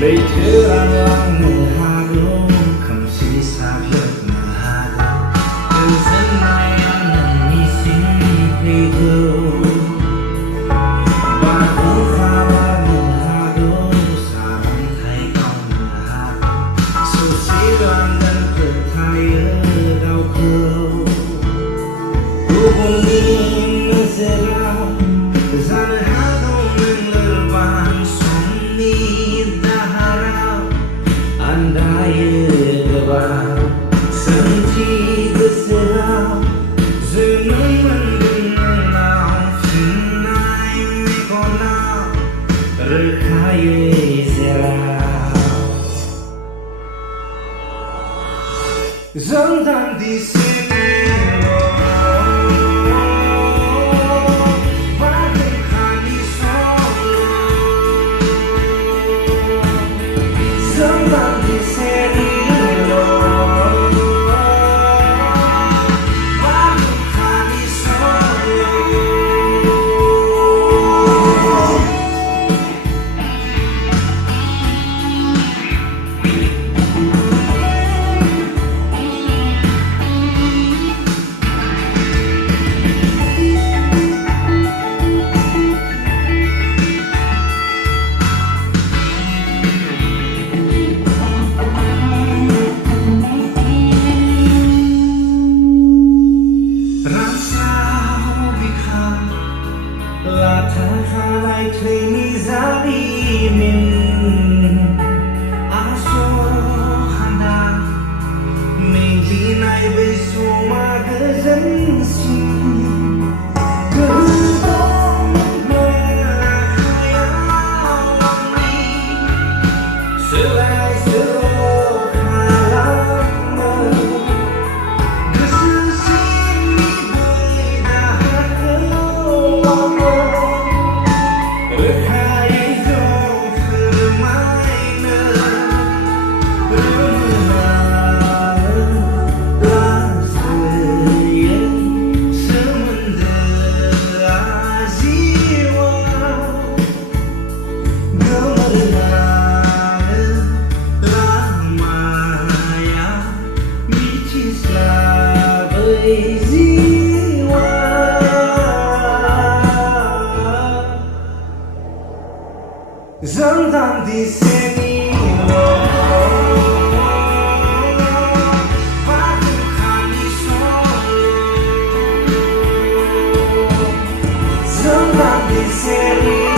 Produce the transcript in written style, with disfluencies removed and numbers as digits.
Literang harum kamsi sabyat mahado Kesemayan misi itu Baru kabar mahado Sarang hai kau mahado Susiran dan percaya kau kau Hubungin mesra Sana hado menerbang sunni Andai lebar senti berserah Zenung mendengar Finai mekona Rekaya serah Zentang di sini Halai trini zalimin Aso handa Menginai besuma gezensi Gerbang melahayawani Selai serok halama Gesesini bedah kelama Zentang di sini Batu kami solo Zentang di sini